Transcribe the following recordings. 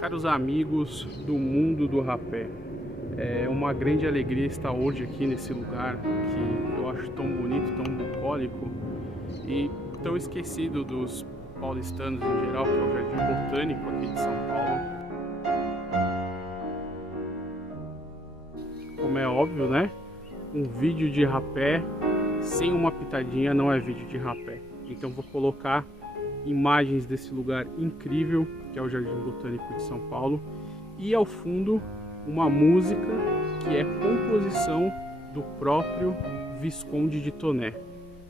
Caros amigos do mundo do rapé, é uma grande alegria estar hoje aqui nesse lugar que eu acho tão bonito, tão bucólico e tão esquecido dos paulistanos em geral, que é o Jardim Botânico aqui de São Paulo. Como é óbvio, né? Um vídeo de rapé sem uma pitadinha não é vídeo de rapé. Então vou colocar imagens desse lugar incrível que é o Jardim Botânico de São Paulo e ao fundo uma música que é composição do próprio Visconde de Toné.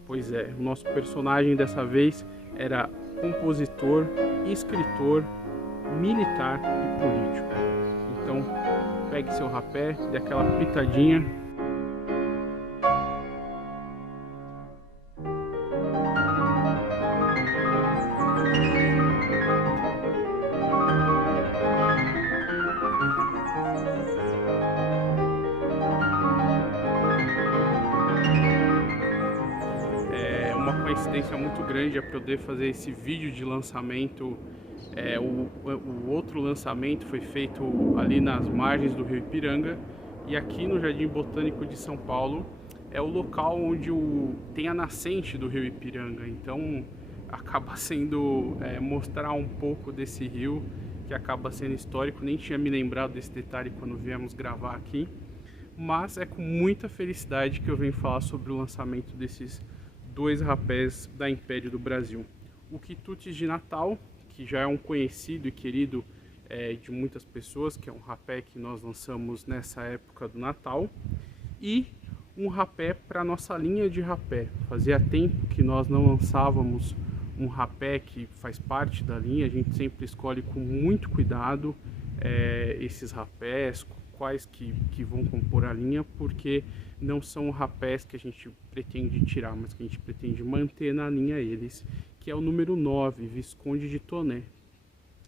Pois é, o nosso personagem dessa vez era compositor, escritor, militar e político. Então pegue seu rapé, dê aquela pitadinha. Uma coincidência muito grande é poder fazer esse vídeo de lançamento. O outro lançamento foi feito ali nas margens do Rio Ipiranga, e aqui no Jardim Botânico de São Paulo é o local onde tem a nascente do Rio Ipiranga. Então acaba sendo mostrar um pouco desse rio que acaba sendo histórico. Nem tinha me lembrado desse detalhe quando viemos gravar aqui, mas é com muita felicidade que eu venho falar sobre o lançamento desses dois rapés da Império do Brasil. O Quitutes de Natal, que já é um conhecido e querido de muitas pessoas, que é um rapé que nós lançamos nessa época do Natal, e um rapé para nossa linha de rapé. Fazia tempo que nós não lançávamos um rapé que faz parte da linha. A gente sempre escolhe com muito cuidado esses rapés, quais que vão compor a linha, porque não são rapés que a gente pretende tirar, mas que a gente pretende manter na linha eles, que é o número 9, Visconde de Toné.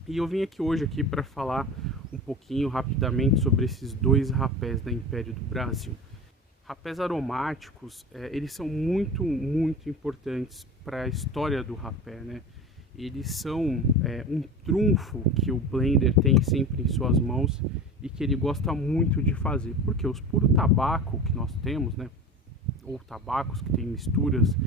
E eu vim aqui hoje para falar um pouquinho rapidamente sobre esses dois rapés da Império do Brasil. Rapés aromáticos, eles são muito importantes para a história do rapé, né? Eles são um trunfo que o blender tem sempre em suas mãos e que ele gosta muito de fazer, porque os puro tabaco que nós temos, né, ou tabacos que tem misturas,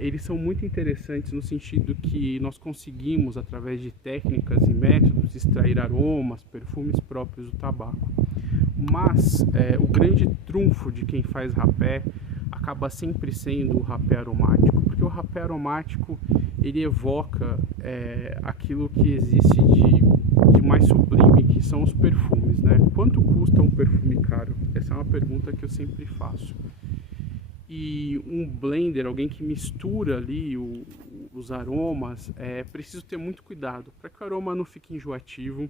eles são muito interessantes no sentido que nós conseguimos, através de técnicas e métodos, extrair aromas, perfumes próprios do tabaco. Mas o grande trunfo de quem faz rapé acaba sempre sendo o rapé aromático, porque o rapé aromático ele evoca aquilo que existe de mais sublime, que são os perfumes, né? Quanto custa um perfume caro? Essa é uma pergunta que eu sempre faço. E um blender, alguém que mistura ali os aromas, preciso ter muito cuidado para que o aroma não fique enjoativo,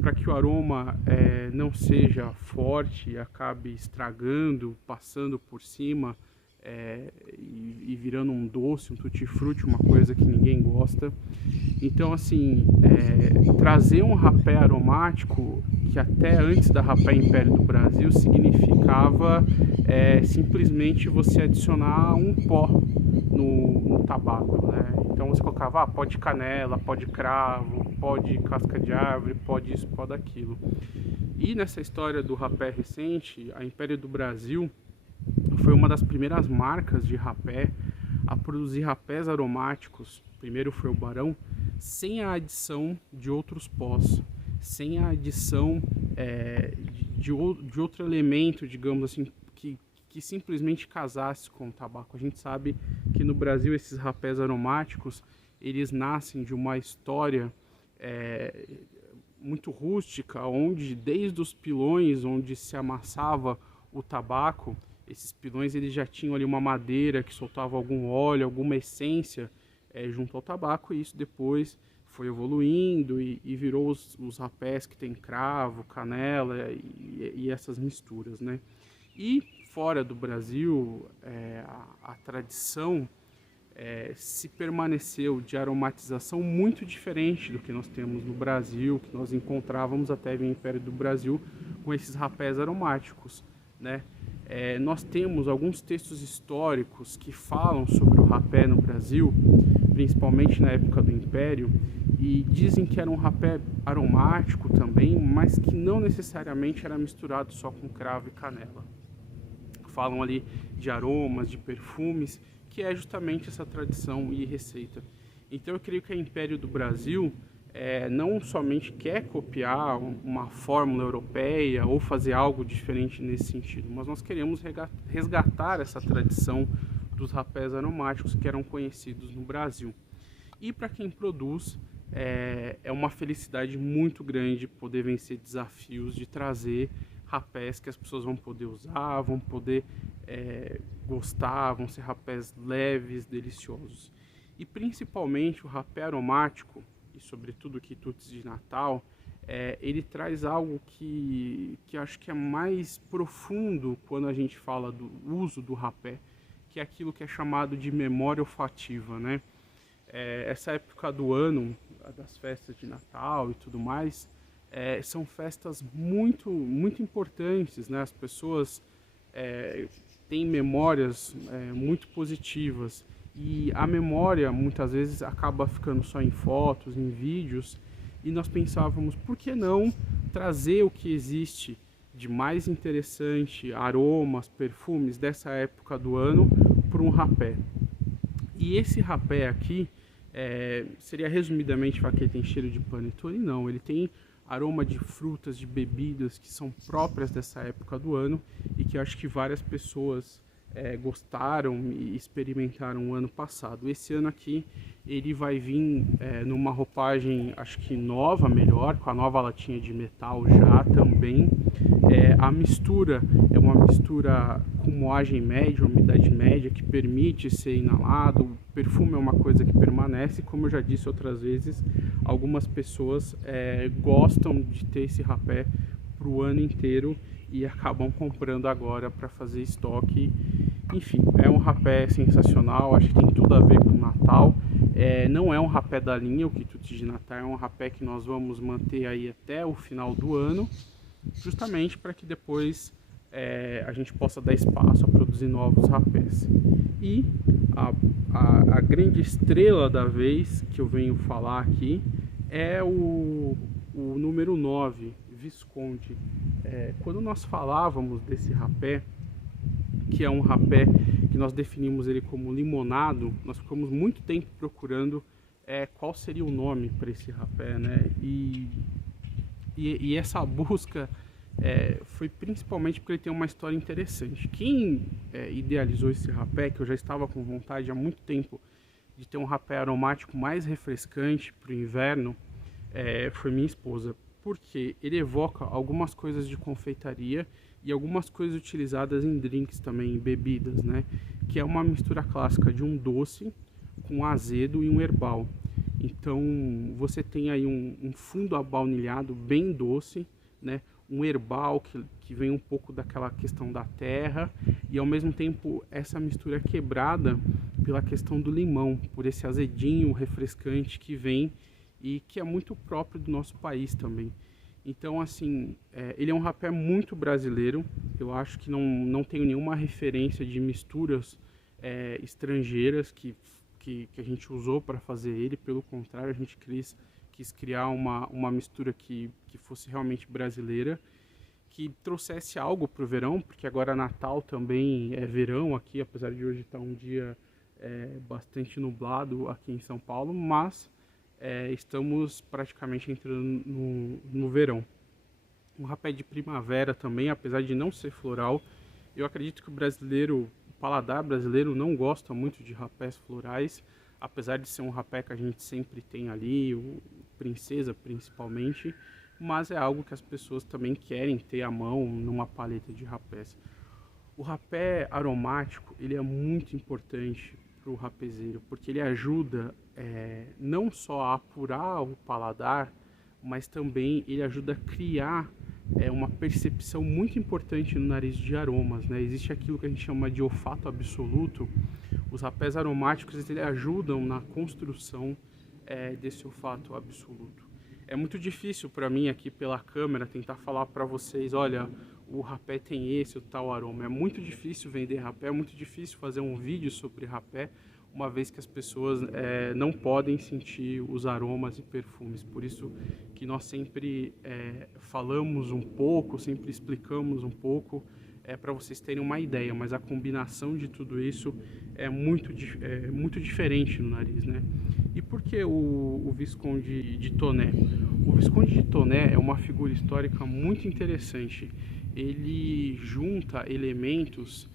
para que o aroma não seja forte e acabe estragando, passando por cima e virando um doce, um tutti-frutti, uma coisa que ninguém gosta. Então, assim, trazer um rapé aromático, que até antes da rapé Império do Brasil significava simplesmente você adicionar um pó no tabaco, né? Então você colocava pó de canela, pó de cravo, pó de casca de árvore, pó disso, pó daquilo. E nessa história do rapé recente, a Império do Brasil foi uma das primeiras marcas de rapé a produzir rapés aromáticos. Primeiro foi o Barão, sem a adição de outros pós, sem a adição de outro elemento, digamos assim, que simplesmente casasse com o tabaco. A gente sabe que no Brasil esses rapés aromáticos, eles nascem de uma história muito rústica, onde desde os pilões onde se amassava o tabaco, esses pilões eles já tinham ali uma madeira que soltava algum óleo, alguma essência junto ao tabaco, e isso depois foi evoluindo e virou os rapés que tem cravo, canela e essas misturas, né? E fora do Brasil, a tradição se permaneceu de aromatização muito diferente do que nós temos no Brasil, que nós encontrávamos até vir Império do Brasil com esses rapés aromáticos, né? Nós temos alguns textos históricos que falam sobre o rapé no Brasil, principalmente na época do Império, e dizem que era um rapé aromático também, mas que não necessariamente era misturado só com cravo e canela. Falam ali de aromas, de perfumes, que é justamente essa tradição e receita. Então eu creio que a Império do Brasil não somente quer copiar uma fórmula europeia ou fazer algo diferente nesse sentido, mas nós queremos resgatar essa tradição dos rapés aromáticos que eram conhecidos no Brasil. E para quem produz, é uma felicidade muito grande poder vencer desafios de trazer rapés que as pessoas vão poder usar, vão poder gostar, vão ser rapés leves, deliciosos. E principalmente o rapé aromático, e sobretudo o quitutes de Natal, ele traz algo que acho que é mais profundo quando a gente fala do uso do rapé, que é aquilo que é chamado de memória olfativa, né? Essa época do ano, das festas de Natal e tudo mais, são festas muito, muito importantes, né? As pessoas têm memórias muito positivas e a memória muitas vezes acaba ficando só em fotos, em vídeos, e nós pensávamos, por que não trazer o que existe de mais interessante, aromas, perfumes dessa época do ano para um rapé. E esse rapé aqui seria resumidamente falar que ele tem cheiro de panetone? Não, ele tem aroma de frutas, de bebidas que são próprias dessa época do ano e que eu acho que várias pessoas gostaram e experimentaram o ano passado. Esse ano aqui ele vai vir numa roupagem, acho que nova, melhor, com a nova latinha de metal já também. A mistura é uma mistura com moagem média, umidade média, que permite ser inalado. O perfume é uma coisa que permanece, como eu já disse outras vezes, algumas pessoas gostam de ter esse rapé para o ano inteiro e acabam comprando agora para fazer estoque. Enfim, é um rapé sensacional, acho que tem tudo a ver com o Natal. Não é um rapé da linha, o quitutes de Natal é um rapé que nós vamos manter aí até o final do ano, justamente para que depois a gente possa dar espaço a produzir novos rapés. E a grande estrela da vez que eu venho falar aqui é o número 9, Visconde. Quando nós falávamos desse rapé, que é um rapé que nós definimos ele como limonado, nós ficamos muito tempo procurando qual seria o nome para esse rapé, né? E essa busca foi principalmente porque ele tem uma história interessante. Quem idealizou esse rapé, que eu já estava com vontade há muito tempo de ter um rapé aromático mais refrescante para o inverno, foi minha esposa, porque ele evoca algumas coisas de confeitaria e algumas coisas utilizadas em drinks também, em bebidas, né? Que é uma mistura clássica de um doce com azedo e um herbal. Então você tem aí um fundo abaunilhado bem doce, né? Um herbal que vem um pouco daquela questão da terra e ao mesmo tempo essa mistura quebrada pela questão do limão, por esse azedinho refrescante que vem e que é muito próprio do nosso país também. Então, assim, ele é um rapé muito brasileiro. Eu acho que não tenho nenhuma referência de misturas estrangeiras que a gente usou para fazer ele. Pelo contrário, a gente quis criar uma mistura que fosse realmente brasileira, que trouxesse algo para o verão, porque agora Natal também é verão aqui, apesar de hoje estar um dia bastante nublado aqui em São Paulo, mas estamos praticamente entrando no verão. Um rapé de primavera também, apesar de não ser floral. Eu acredito que o paladar brasileiro não gosta muito de rapés florais, apesar de ser um rapé que a gente sempre tem ali, o Princesa principalmente, mas é algo que as pessoas também querem ter à mão numa paleta de rapés. O rapé aromático, ele é muito importante para o rapezeiro, porque ele ajuda não só a apurar o paladar, mas também ele ajuda a criar uma percepção muito importante no nariz de aromas, né? Existe aquilo que a gente chama de olfato absoluto. Os rapés aromáticos eles ajudam na construção desse olfato absoluto. É muito difícil para mim aqui pela câmera tentar falar para vocês, olha, o rapé tem esse ou tal aroma. É muito difícil vender rapé, é muito difícil fazer um vídeo sobre rapé, uma vez que as pessoas não podem sentir os aromas e perfumes. Por isso que nós sempre falamos um pouco, sempre explicamos um pouco, para vocês terem uma ideia, mas a combinação de tudo isso é muito diferente no nariz, né? E por que o Visconde de Toné? O Visconde de Toné é uma figura histórica muito interessante. Ele junta elementos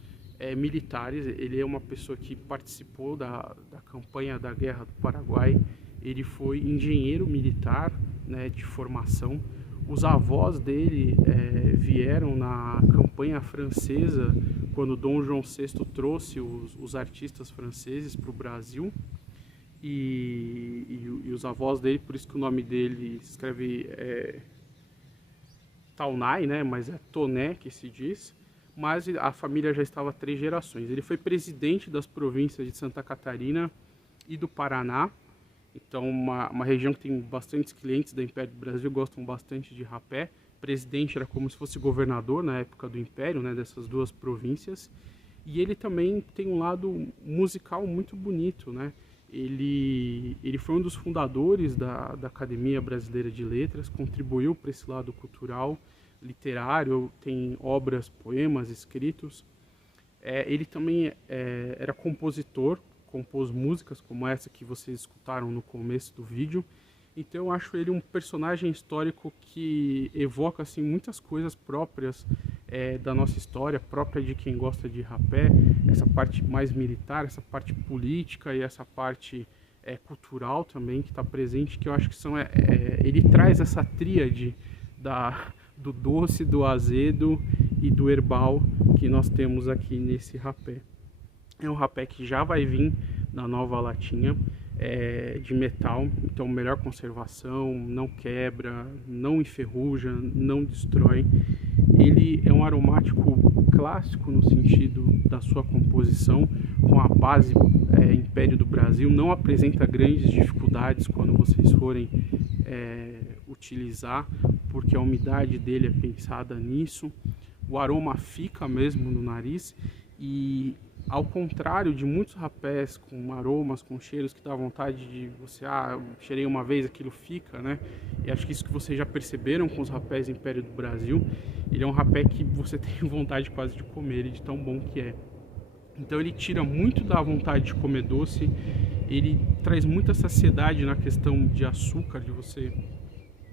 militares. Ele é uma pessoa que participou da campanha da Guerra do Paraguai. Ele foi engenheiro militar, né, de formação. Os avós dele vieram na campanha francesa, quando Dom João VI trouxe os artistas franceses para o Brasil. E os avós dele, por isso que o nome dele se escreve Taunay, né, mas é Toné que se diz. Mas a família já estava há 3 gerações. Ele foi presidente das províncias de Santa Catarina e do Paraná. Então, uma região que tem bastantes clientes do Império do Brasil, gostam bastante de rapé. Presidente era como se fosse governador na época do Império, né, dessas 2 províncias. E ele também tem um lado musical muito bonito, né? Ele foi um dos fundadores da Academia Brasileira de Letras, contribuiu para esse lado cultural, literário, tem obras, poemas escritos. Ele também era compositor, compôs músicas como essa que vocês escutaram no começo do vídeo. Então eu acho ele um personagem histórico que evoca assim, muitas coisas próprias da nossa história, própria de quem gosta de rapé, essa parte mais militar, essa parte política e essa parte cultural também que está presente, que eu acho que ele traz essa tríade do doce, do azedo e do herbal que nós temos aqui nesse rapé. É um rapé que já vai vir na nova latinha de metal, então melhor conservação, não quebra, não enferruja, não destrói. Ele é um aromático clássico no sentido da sua composição, com a base Império do Brasil, não apresenta grandes dificuldades quando vocês forem utilizar, porque a umidade dele é pensada nisso. O aroma fica mesmo no nariz e, ao contrário de muitos rapés com aromas, com cheiros que dá vontade de você, eu cheirei uma vez, aquilo fica, né? E acho que isso que vocês já perceberam com os rapés Império do Brasil, ele é um rapé que você tem vontade quase de comer ele, de tão bom que é. Então ele tira muito da vontade de comer doce, ele traz muita saciedade na questão de açúcar, de você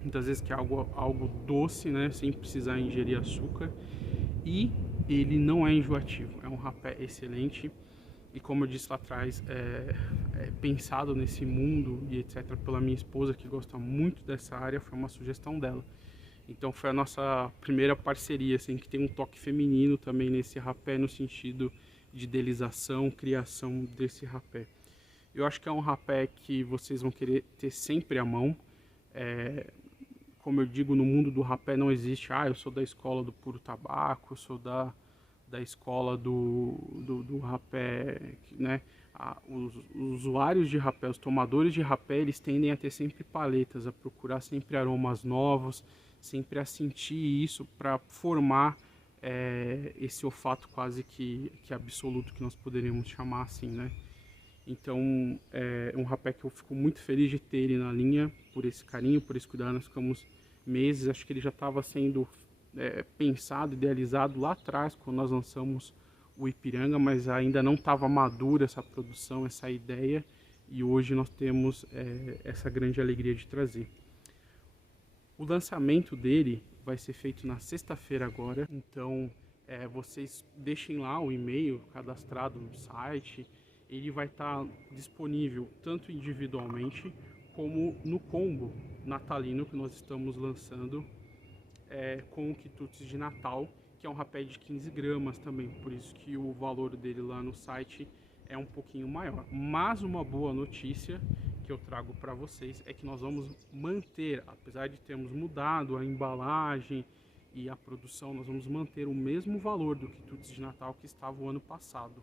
muitas vezes quer algo doce, né, sem precisar ingerir açúcar. E ele não é enjoativo, é um rapé excelente. E como eu disse lá atrás, pensado nesse mundo e etc. pela minha esposa, que gosta muito dessa área, foi uma sugestão dela. Então foi a nossa primeira parceria, assim, que tem um toque feminino também nesse rapé, no sentido de idealização, criação desse rapé. Eu acho que é um rapé que vocês vão querer ter sempre à mão. Como eu digo, no mundo do rapé não existe, eu sou da escola do puro tabaco, eu sou da escola do rapé, né? Os usuários de rapé, os tomadores de rapé, eles tendem a ter sempre paletas, a procurar sempre aromas novos, sempre a sentir isso para formar esse olfato quase que absoluto, que nós poderíamos chamar assim, né? Então é um rapé que eu fico muito feliz de ter ele na linha, por esse carinho, por esse cuidado. Nós ficamos meses, acho que ele já estava sendo pensado, idealizado lá atrás, quando nós lançamos o Ipiranga, mas ainda não estava madura essa produção, essa ideia, e hoje nós temos essa grande alegria de trazer. O lançamento dele vai ser feito na sexta-feira agora, então vocês deixem lá o e-mail cadastrado no site. Ele vai estar disponível tanto individualmente como no combo natalino que nós estamos lançando com o quitutes de Natal, que é um rapé de 15 gramas também, por isso que o valor dele lá no site é um pouquinho maior. Mas uma boa notícia que eu trago para vocês é que nós vamos manter, apesar de termos mudado a embalagem e a produção, nós vamos manter o mesmo valor do quitutes de Natal que estava o ano passado.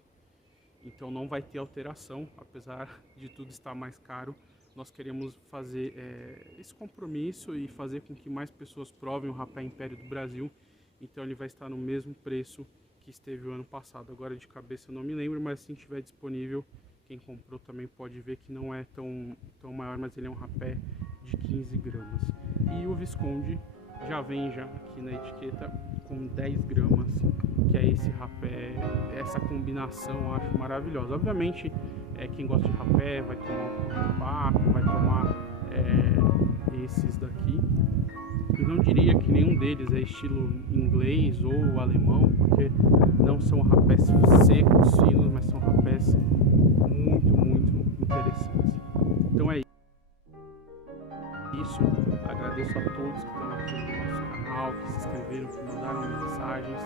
Então não vai ter alteração, apesar de tudo estar mais caro. Nós queremos fazer esse compromisso e fazer com que mais pessoas provem o rapé Império do Brasil. Então ele vai estar no mesmo preço que esteve o ano passado. Agora de cabeça eu não me lembro, mas se estiver disponível quem comprou também pode ver que não é tão maior, mas ele é um rapé de 15 gramas. E o Visconde já vem aqui na etiqueta com 10 gramas, que é esse rapé, essa combinação eu acho maravilhosa. Obviamente, quem gosta de rapé vai tomar um tabaco, vai tomar esses daqui. Eu não diria que nenhum deles é estilo inglês ou alemão, porque não são rapés secos, finos, mas são rapés muito interessantes. Então é isso. Agradeço a todos que estão aqui no nosso canal, que se inscreveram, que mandaram mensagens.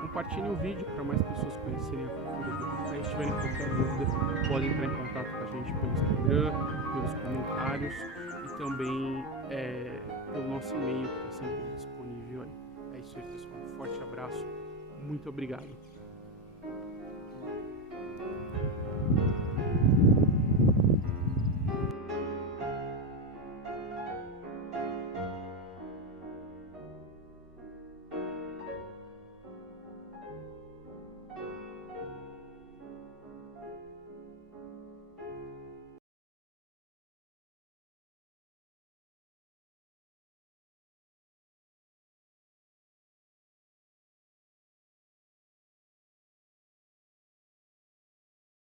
Compartilhem o vídeo para mais pessoas conhecerem a cultura do rapé. Se tiverem qualquer dúvida, podem entrar em contato com a gente pelo Instagram, pelos comentários e também pelo nosso e-mail, que está sempre disponível aí. É isso aí, pessoal. Um forte abraço. Muito obrigado.